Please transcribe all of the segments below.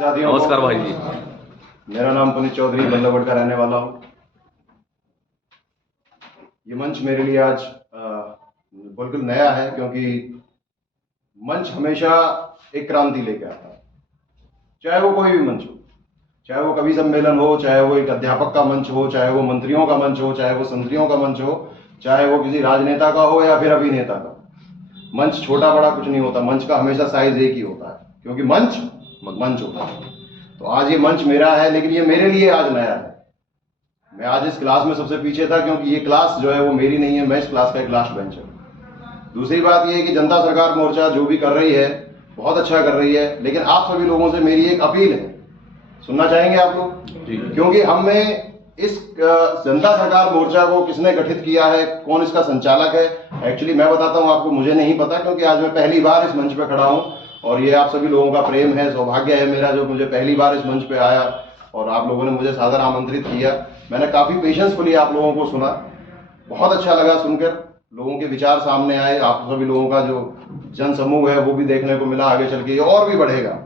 साथियों नमस्कार भाई जी। मेरा नाम पुनीत चौधरी बल्लभगढ़ का रहने वाला हूँ। ये मंच मेरे लिए आज बिल्कुल नया है, क्योंकि मंच हमेशा एक क्रांति लेके आता है, चाहे वो कोई भी मंच हो, चाहे वो कवि सम्मेलन हो, चाहे वो एक अध्यापक का मंच हो, चाहे वो मंत्रियों का मंच हो, चाहे वो संतरियों का मंच हो, चाहे वो किसी राजनेता का हो या फिर अभिनेता का। मंच छोटा बड़ा कुछ नहीं होता, मंच का हमेशा साइज एक ही होता है, क्योंकि मंच मंच होता है। तो आज ये मंच मेरा है, लेकिन ये मेरे लिए आज नया है। मैं आज इस क्लास में सबसे पीछे था, क्योंकि ये क्लास जो है वो मेरी नहीं है, मैं इस क्लास का एक लास्ट बेंचर हूं। दूसरी बात ये है कि जनता सरकार मोर्चा जो भी कर रही है बहुत अच्छा कर रही है, लेकिन आप सभी लोगों से मेरी एक अपील है, सुनना चाहेंगे आप लोग? क्योंकि हमें इस जनता सरकार मोर्चा को किसने गठित किया है, कौन इसका संचालक है, एक्चुअली मैं बताता हूं आपको, मुझे नहीं पता, क्योंकि आज मैं पहली बार इस मंच पे खड़ा हूं और ये आप सभी लोगों का प्रेम है, सौभाग्य है मेरा जो मुझे पहली बार इस मंच पे आया और आप लोगों ने मुझे सादर आमंत्रित किया। मैंने काफी पेशेंसफुली आप लोगों को सुना, बहुत अच्छा लगा सुनकर, लोगों के विचार सामने आए, आप सभी लोगों का जो जन समूह है वो भी देखने को मिला, आगे चल के ये और भी बढ़ेगा।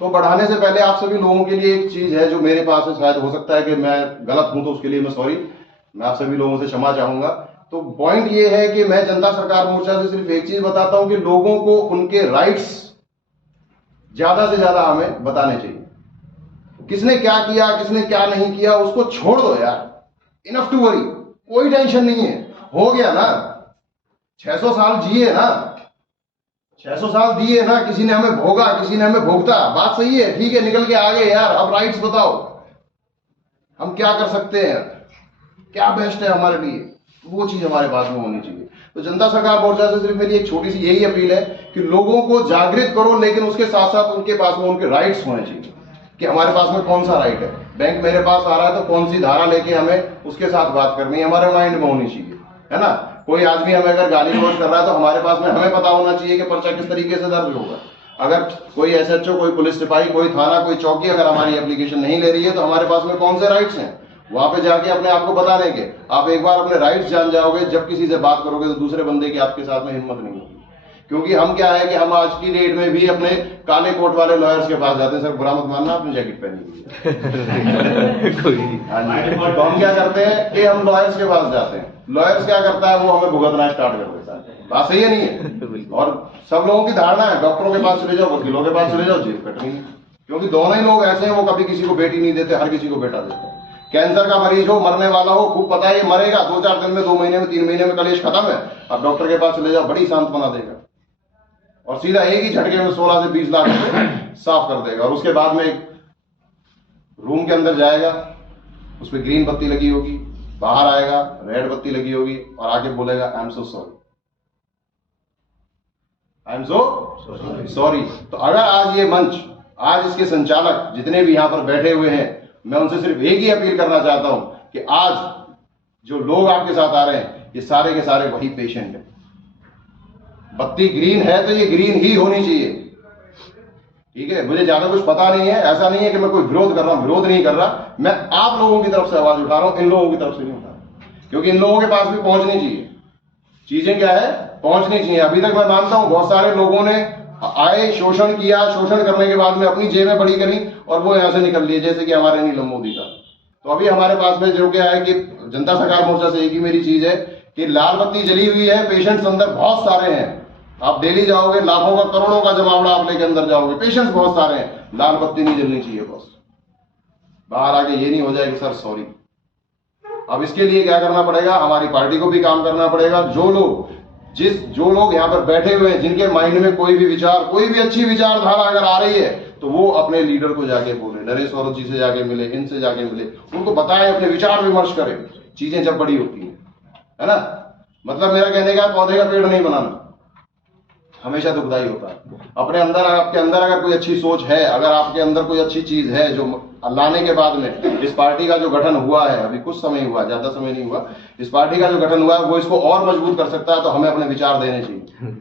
तो बढ़ाने से पहले आप सभी लोगों के लिए एक चीज है जो मेरे पास है, शायद हो सकता है कि मैं गलत हूं, तो उसके लिए मैं सॉरी, मैं आप सभी लोगों से क्षमा चाहूंगा। तो पॉइंट ये है कि मैं जनता सरकार मोर्चा से सिर्फ एक चीज बताता हूं कि लोगों को उनके राइट्स ज्यादा से ज्यादा हमें बताने चाहिए। किसने क्या किया, किसने क्या नहीं किया, उसको छोड़ दो यार, इनफ टू वरी, कोई टेंशन नहीं है, हो गया ना, 600 साल जिए ना, 600 साल दिए ना, किसी ने हमें भोगा, किसी ने हमें भोगता, बात सही है, ठीक है, निकल के आ गए यार, अब राइट्स बताओ, हम क्या कर सकते हैं, क्या बेस्ट है हमारे लिए, वो चीज हमारे पास में होनी चाहिए। तो जनता सरकार मोर्चा से सिर्फ मेरी एक छोटी सी यही अपील है कि लोगों को जागृत करो, लेकिन उसके साथ साथ उनके पास में उनके राइट्स होने चाहिए कि हमारे पास में कौन सा राइट है। बैंक मेरे पास आ रहा है तो कौन सी धारा लेके हमें उसके साथ बात करनी है, हमारे माइंड में होनी चाहिए, है ना। कोई आदमी हमें अगर गाली गलौज कर रहा है तो हमारे पास में हमें पता होना चाहिए कि पर्चा किस तरीके से दर्ज होगा। अगर कोई एसएचओ, कोई पुलिस सिपाही, कोई थाना, कोई चौकी अगर हमारी एप्लीकेशन नहीं ले रही है तो हमारे पास में कौन से राइट्स हैं, वहां पे जाके अपने आप को बता देंगे। आप एक बार अपने राइट्स जान जाओगे, जब किसी से बात करोगे तो दूसरे बंदे की आपके साथ में हिम्मत नहीं होगी। क्योंकि हम क्या है कि हम आज की डेट में भी अपने काले कोट वाले लॉयर्स के पास जाते हैं। सर बुरा मत मानना, आपने जैकेट पहनी हुई है। तो हम क्या करते हैं कि हम लॉयर्स के पास जाते हैं, लॉयर्स क्या करता है, वो हमें भुगतना स्टार्ट कर देता है। बात सही है नहीं है? और सब लोगों की धारणा है डॉक्टरों के पास चले जाओ, वकीलों के पास चले जाओ, जेब कटनी है। क्योंकि दोनों ही लोग ऐसे हैं, वो कभी किसी को बेटी नहीं देते, हर किसी को बेटा देते हैं। कैंसर का मरीज हो, मरने वाला हो, खूब पता है ये मरेगा, 2-4 दिन में, 2 महीने में, 3 महीने में कलेश खत्म है, अब डॉक्टर के पास चले जाओ, बड़ी सांत्वना देगा और सीधा एक ही झटके में 16 से 20 लाख साफ कर देगा। और उसके बाद में एक रूम के अंदर जाएगा, उस पर ग्रीन बत्ती लगी होगी, बाहर आएगा, रेड बत्ती लगी होगी और आगे बोलेगा I am so sorry, I am so sorry. तो अगर आज ये मंच, आज इसके संचालक जितने भी यहां पर बैठे हुए हैं, मैं उनसे सिर्फ एक ही अपील करना चाहता हूं कि आज जो लोग आपके साथ आ रहे हैं, ये सारे के सारे वही पेशेंट हैं। बत्ती ग्रीन है तो ये ग्रीन ही होनी चाहिए, ठीक है। मुझे ज्यादा कुछ पता नहीं है, ऐसा नहीं है कि मैं कोई विरोध कर रहा हूं, विरोध नहीं कर रहा, मैं आप लोगों की तरफ से आवाज उठा रहा हूं, इन लोगों की तरफ से नहीं उठा रहा, क्योंकि इन लोगों के पास भी पहुंचनी चाहिए, चीजें क्या है, पहुंचनी चाहिए। अभी तक मैं मानता हूं बहुत सारे लोगों ने आए, शोषण किया, शोषण करने के बाद में अपनी जेबें बड़ी करी और वो यहां से निकल लिए, जैसे कि हमारे नीलम मोदी का। तो अभी हमारे पास में जो क्या है कि जनता सरकार मोर्चा से एक ही मेरी चीज है कि लाल बत्ती जली हुई है, पेशेंट्स अंदर बहुत सारे हैं, आप डेली जाओगे, लाखों का, करोड़ों का जमावड़ा आप लेके अंदर जाओगे, पेशेंट्स बहुत सारे हैं, लाल बत्ती नहीं जलनी चाहिए बस। बाहर आके ये नहीं हो जाए कि सर सॉरी। अब इसके लिए क्या करना पड़ेगा, हमारी पार्टी को भी काम करना पड़ेगा। जो लोग यहाँ पर बैठे हुए हैं, जिनके माइंड में कोई भी विचार, कोई भी अच्छी विचारधारा अगर आ रही है, तो वो अपने लीडर को जाके बोले, नरेश स्वरूप जी से जाके मिले, इनसे जाके मिले, उनको बताएं, अपने विचार विमर्श करें, चीजें जब बड़ी होती है ना। मतलब मेरा कहने का पौधे का पेड़ नहीं बनाना, हमेशा दुखदाई होता है। अपने अंदर, आपके अंदर अगर कोई अच्छी सोच है, अगर आपके अंदर कोई अच्छी चीज है जो लाने के बाद में इस पार्टी का जो गठन हुआ है, अभी कुछ समय हुआ, ज्यादा समय नहीं हुआ, इस पार्टी का जो गठन हुआ है वो इसको और मजबूत कर सकता है, तो हमें अपने विचार देने चाहिए।